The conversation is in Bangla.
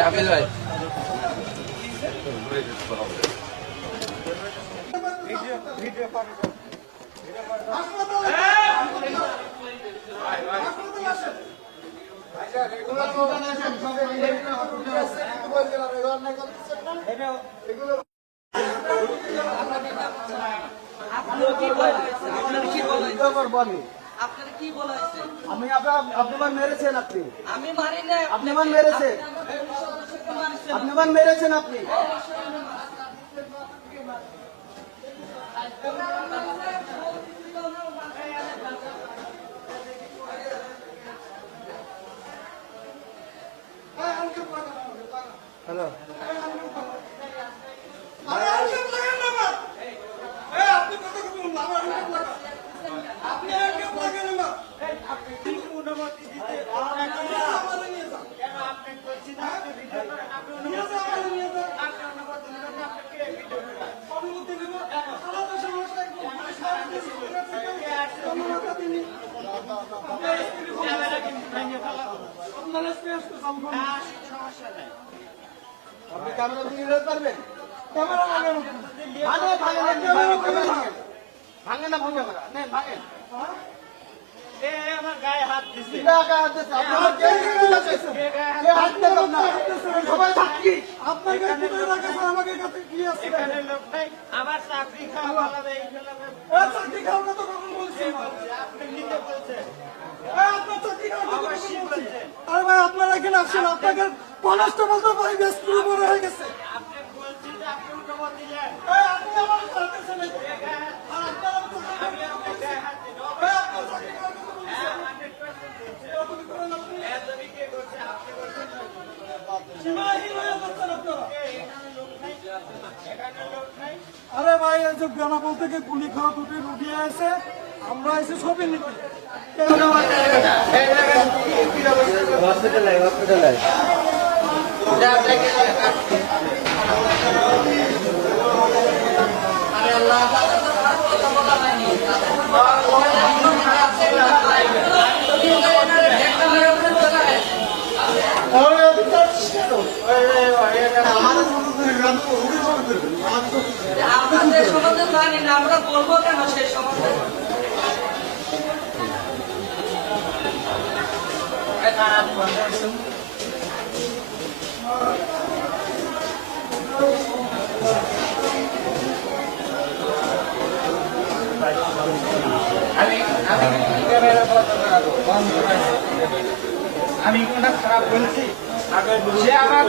হাফিজ ভাই আপনার কি বলা হয়েছে? আমি আপনি মান মেরেছেন আপনি আমি মারি না। আপনি মান মেরেছেন আপনি মান মেরেছেন আপনি হ্যালো আপনি ক্যামেরা দিয়ে নিতে পারবেন ক্যামেরা ভাঙেন না ভাঙেন নেন ভাঙেন আমার গায়ে হাত দিছে সবাই সাক্ষী আপনার আমাকে কাছে কি আছে এখানে লোক নাই আমার চাকরি খাওয়া ভালো দেয় চাকরি খাওয়া না তো কখন বলছি আপনি নিতে বলছেন আপনার চাকরি খাওয়া অবশ্যই বলছেন আরে ভাই আপনারা এখানে আসেন আপনাকে কনস্টেবল তো ভাই ব্যস্ত বড় হয়ে গেছে আপনি বলছেন যে আপনি উন্নমত দিলেন আপনি আমার সাথে চলে আর আপনারা আমি আপনাকে গায়ে হাত দিন আপনার চাকরি খাওয়া কথা বলছেন 100% এত বিকে করছে আপনি করছেন সীমাহীন হয়ে যাচ্ছেন আপনারা আরে ভাই এই যে বেনাপোল থেকে গুলি খাওয়া দুটি রুটি আছে আমরা এসে ছবি নিতে হসপিটালে আপনাদের সম্বন্ধে জানি না, আমরা বলবো কেন সেই সম্বন্ধে? আমি কোনটা খারাপ বলছি সে আমার